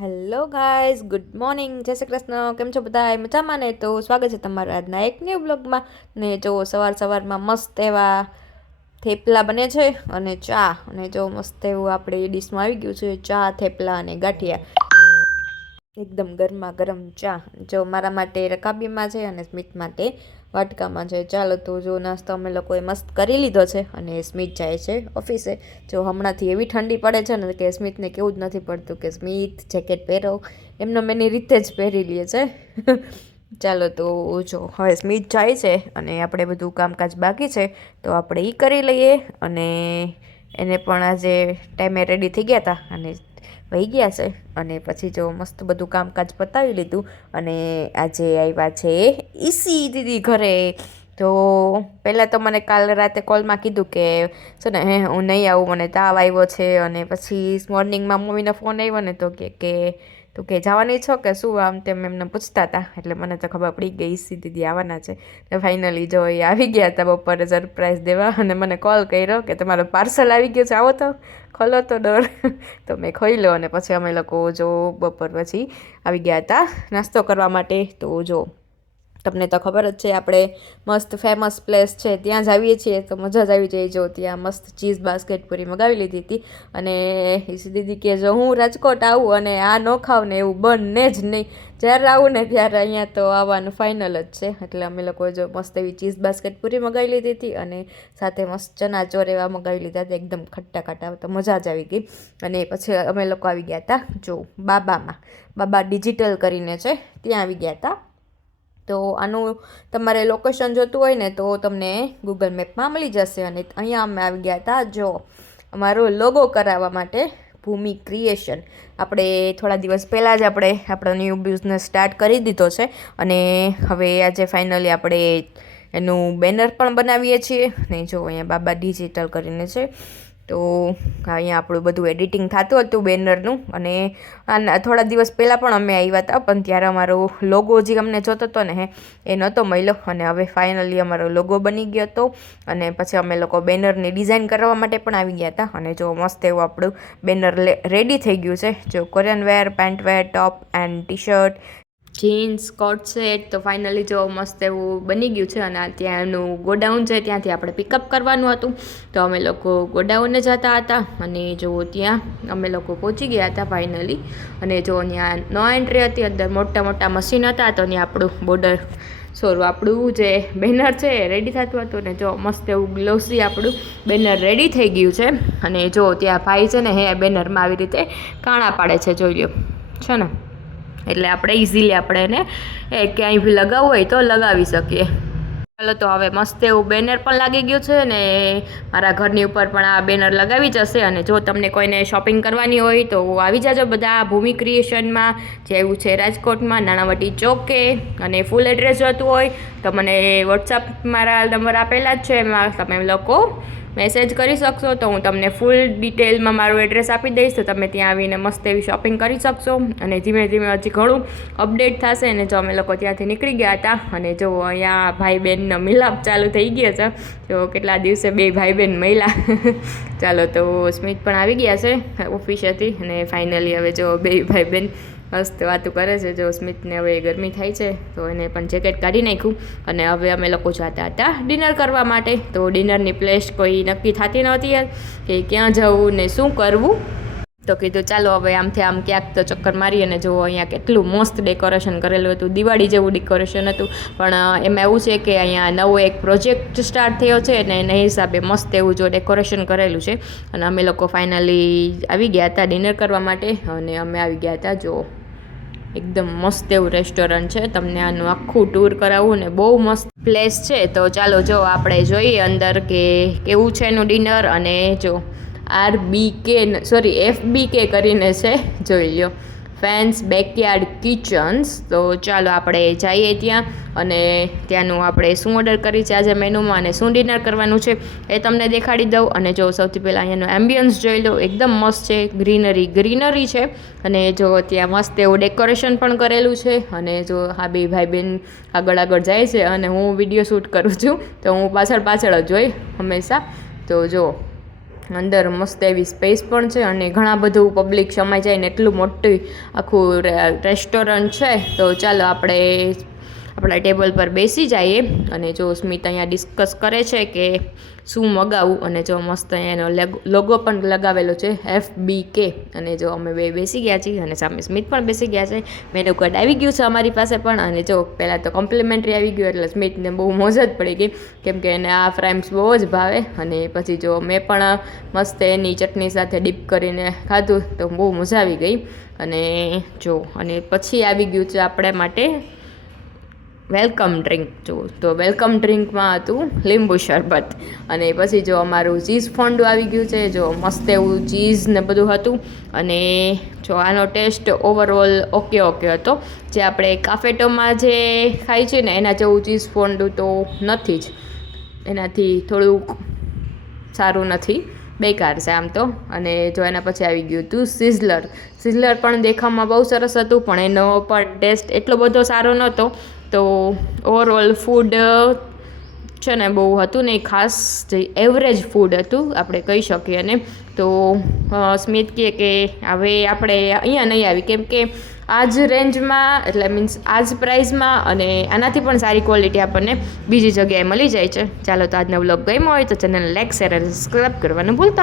Hello guys, good morning, જય શ્રી કૃષ્ણ. કેમ છો બધા? મજામાં ને? તો સ્વાગત છે તમારું આજના એક ન્યૂ બ્લોગમાં. ને જો સવારમાં મસ્ત એવા થેપલા બને છે અને ચા. અને જો મસ્ત એવું આપણે ડીશમાં આવી ગયું છે ચા, થેપલા અને ગાંઠિયા. એકદમ ગરમા ગરમ ચા જો મારા માટે રકાબીમાં છે અને સ્મિત માટે વાટકામાં છે. ચાલો તો જો નાસ્તો અમે લોકોએ મસ્ત કરી લીધો છે અને સ્મિત જાય છે ઓફિસે. જો હમણાંથી એવી ઠંડી પડે છે ને કે સ્મિતને કેવું જ નથી પડતું કે સ્મિત જેકેટ પહેરો, એમને એની રીતે જ પહેરી લે છે. ચાલો તો જો હવે સ્મિત જાય છે અને આપણે બધું કામકાજ બાકી છે તો આપણે એ કરી લઈએ. અને એને પણ આજે ટાઈમે રેડી થઈ ગયા હતા અને વહી ગયા છે. અને પછી જો મસ્ત બધું કામકાજ પતાવી લીધું અને આજે આવ્યા છે ઈસી દીદી ઘરે. તો પહેલાં તો મને કાલ રાતે કોલમાં કીધું કે છે ને હું નહીં આવું, મને તાવ આવ્યો છે. અને પછી મોર્નિંગમાં મમ્મીનો ફોન આવ્યો ને તો કે તું કે જવાની છો કે શું, આમ તેમ એમને પૂછતા હતા. એટલે મને તો ખબર પડી ગઈ ઈસી દીદી આવવાના છે. તો ફાઇનલી જો એ આવી ગયા હતા બપોરે સરપ્રાઈઝ દેવા અને મને કોલ કર્યો કે તમારો પાર્સલ આવી ગયો છે, આવો તો ખોલો તો ડોર. તો મેં ખોલ્યો અને પછી અમે લોકો જો બપોર પછી આવી ગયા હતા નાસ્તો કરવા માટે. તો જો તમને તો ખબર જ છે આપણે મસ્ત ફેમસ પ્લેસ છે ત્યાં જ આવીએ છીએ તો મજા જ આવી જાય. જો ત્યાં મસ્ત ચીઝ બાસ્કેટ પૂરી મગાવી લીધી હતી. અને ઈસી દીદી કે જો હું રાજકોટ આવું અને આ ન ખાવ ને એવું બને જ નહીં. જ્યારે આવું ને ત્યારે અહીંયા તો આવવાનું ફાઇનલ જ છે. એટલે અમે લોકો જો મસ્ત એવી ચીઝ બાસ્કેટ પૂરી મગાવી લીધી હતી અને સાથે મસ્ત ચના ચોર એવા મગાવી લીધા હતા, એકદમ ખટ્ટા ખટ્ટા. તો મજા જ આવી ગઈ. અને પછી અમે લોકો આવી ગયા હતા જો બાબા ડિજિટલ કરીને છે ત્યાં આવી ગયા હતા. તો આનું તમારે લોકેશન જોતું હોય ને તો તમને ગૂગલ મેપમાં મળી જશે. અને અહીંયા અમે આવી ગયા હતા જો અમારો લોગો કરાવવા માટે, ભૂમિ ક્રિએશન. આપણે થોડા દિવસ પહેલાં જ આપણે આપણો ન્યૂ બિઝનેસ સ્ટાર્ટ કરી દીધો છે અને હવે આજે ફાઇનલી આપણે એનું બેનર પણ બનાવીએ છીએ. ને જો અહીંયા બાબા ડિજિટલ કરીને છે. તો અહીંયા આપણું બધું એડિટિંગ થતું હતું બેનરનું. અને થોડા દિવસ પહેલાં પણ અમે આવ્યા હતા પણ ત્યારે અમારો લોગો જે અમને જોતો હતો ને એ નહોતો મળ્યો. અને હવે ફાઇનલી અમારો લોગો બની ગયો હતો. અને પછી અમે લોકો બેનરની ડિઝાઇન કરવા માટે પણ આવી ગયા હતા. અને જો મસ્ત એવું આપણું બેનર રેડી થઈ ગયું છે. જો Korean wear, pant wear, top and T shirt, jeans, coat set. તો ફાઇનલી જો મસ્ત એવું બની ગયું છે. અને ત્યાંનું ગોડાઉન છે ત્યાંથી આપણે પિકઅપ કરવાનું હતું. તો અમે લોકો ગોડાઉને જતા હતા અને જો ત્યાં અમે લોકો પહોંચી ગયા હતા ફાઇનલી. અને જો ત્યાં નો એન્ટ્રી હતી, અંદર મોટા મોટા મશીન હતા. તો ત્યાં આપણું જે બેનર છે એ રેડી થતું હતું. ને જો મસ્ત એવું ગ્લોસી આપણું બેનર રેડી થઈ ગયું છે. અને જો ત્યાં ભાઈ છે ને બેનરમાં આવી રીતે કાણા પાડે છે, જોઈ લ્યો છે ને. એટલે આપણે ઇઝીલી આપણે એને ક્યાંય બી લગાવવું હોય તો લગાવી શકીએ. ચાલો તો હવે મસ્ત એવું બેનર પણ લાગી ગયું છે ને મારા ઘરની ઉપર પણ આ બેનર લગાવી જશે. અને જો તમને કોઈને શોપિંગ કરવાની હોય તો આવી જાજો બધા ભૂમિ ક્રિએશનમાં, જેવું છે રાજકોટમાં નાણાવટી ચોકે. અને ફૂલ એડ્રેસ જોતું હોય તો મને વોટ્સઅપ મારા નંબર આપેલા જ છે, એમાં તમે લોકો મેસેજ કરી શકશો. તો હું તમને ફૂલ ડિટેલમાં મારું એડ્રેસ આપી દઈશ તો તમે ત્યાં આવીને મસ્ત એવી શોપિંગ કરી શકશો. અને ધીમે ધીમે હજી ઘણું અપડેટ થશે. ને જો અમે લોકો ત્યાંથી નીકળી ગયા હતા અને જો અહીંયા ભાઈ બહેનનો મિલાપ ચાલુ થઈ ગયો છે. જો કેટલા દિવસે બે ભાઈ બહેન મળ્યા. ચાલો તો સ્મિત પણ આવી ગયા છે ઓફિસેથી. અને ફાઇનલી હવે જો બે ભાઈ બહેન મસ્ત વાતું કરે છે. જો સ્મિતને હવે ગરમી થાય છે તો એને પણ જેકેટ કાઢી નાખ્યું. અને હવે અમે લોકો જતા હતા ડિનર કરવા માટે. તો ડિનરની પ્લેસ કોઈ નક્કી થતી નહોતી કે ક્યાં જવું ને શું કરવું. તો કીધું ચાલો હવે આમથી આમ ક્યાંક તો ચક્કર મારી. અને જો અહીંયા કેટલું મસ્ત ડેકોરેશન કરેલું હતું, દિવાળી જેવું ડેકોરેશન હતું. પણ એમાં એવું છે કે અહીંયા નવો એક પ્રોજેક્ટ સ્ટાર્ટ થયો છે અને એના હિસાબે મસ્ત એવું જો ડેકોરેશન કરેલું છે. અને અમે લોકો ફાઇનલી આવી ગયા હતા ડિનર કરવા માટે. અને અમે આવી ગયા હતા જો એકદમ મસ્ત એવું રેસ્ટોરન્ટ છે. તમને આનું આખું ટૂર કરાવવું ને બહુ મસ્ત પ્લેસ છે. તો ચાલો જો આપણે જોઈએ અંદર કે કેવું છે એનું ડિનર. અને જો FBK કરીને છે, જોઈ લ્યો, ફેન્સ બેકયાર્ડ કિચન્સ. તો ચાલો આપણે જઈએ ત્યાં અને ત્યાંનું આપણે શું ઓર્ડર કરી છે આજે મેનુમાં અને શું ડિનર કરવાનું છે એ તમને દેખાડી દઉં. અને જો સૌથી પહેલાં અહીંયાનું એમ્બિયન્સ જોઈ લો, એકદમ મસ્ત છે, ગ્રીનરી છે. અને જો ત્યાં મસ્ત એવું ડેકોરેશન પણ કરેલું છે. અને જો હા બે ભાઈ બહેન આગળ જાય છે અને હું વિડીયો શૂટ કરું છું તો હું પાછળ જ જોઈ હંમેશા. તો જો અંદર મસ્ત એવી સ્પેસ પણ છે અને ઘણા બધું પબ્લિક સમાઈ જાય ને એટલું મોટું આખું રેસ્ટોરન્ટ છે. તો ચાલો આપણે આપણા ટેબલ પર બેસી જઈએ. અને જો સ્મિત અહીંયા ડિસ્કસ કરે છે કે શું મગાવું, અને જો મસ્ત એનો લોગો પણ લગાવેલો છે FBK. અને જો અમે બે બેસી ગયા છીએ અને સામે સ્મિત પણ બેસી ગયા છે. મેનુ કાર્ડ આવી ગયું છે અમારી પાસે પણ. અને જો પહેલાં તો કોમ્પ્લિમેન્ટરી આવી ગયું એટલે સ્મિતને બહુ મોજ જ પડી ગઈ, કેમ કે એને આ ફ્રાઈમ્સ બહુ જ ભાવે. અને પછી જો મેં પણ મસ્ત એની ચટણી સાથે ડીપ કરીને ખાધું તો બહુ મજા આવી ગઈ. અને જો અને પછી આવી ગયું છે આપણે માટે વેલકમ ડ્રિંક. જો તો વેલકમ ડ્રિંકમાં હતું લીંબુ શરબત. અને પછી જો અમારું ચીઝ ફોન્ડુ આવી ગયું છે. જો મસ્ત એવું ચીઝ ને બધું હતું. અને જો આનો ટેસ્ટ ઓવરઓલ ઓકે હતો. જે આપણે કાફેટોમાં જે ખાઈ છે ને એના જેવું ચીઝ ફોન્ડુ તો નથી જ, એનાથી થોડુંક સારું નથી, બેકાર છે આમ તો. અને જો એના પછી આવી ગયું હતું સિઝલર પણ દેખાવમાં બહુ સરસ હતું, પણ એનો પણ ટેસ્ટ એટલો બધો સારો નહોતો. તો ઓવરઓલ ફૂડ છે ને બહુ હતું નહીં ખાસ, જે એવરેજ ફૂડ હતું આપણે કહી શકીએ ને. તો સ્મિત કહે કે હવે આપણે અહીંયા નહીં આવી, કેમ કે આ જ રેન્જમાં એટલે મીન્સ આ જ પ્રાઇઝમાં અને આનાથી પણ સારી ક્વોલિટી આપણને બીજી જગ્યાએ મળી જાય છે. ચાલો, તો આજનો વ્લોગ ગમ્યો હોય તો ચેનલને લાઈક, શેર અને સબસ્ક્રાઈબ કરવાનું ભૂલતા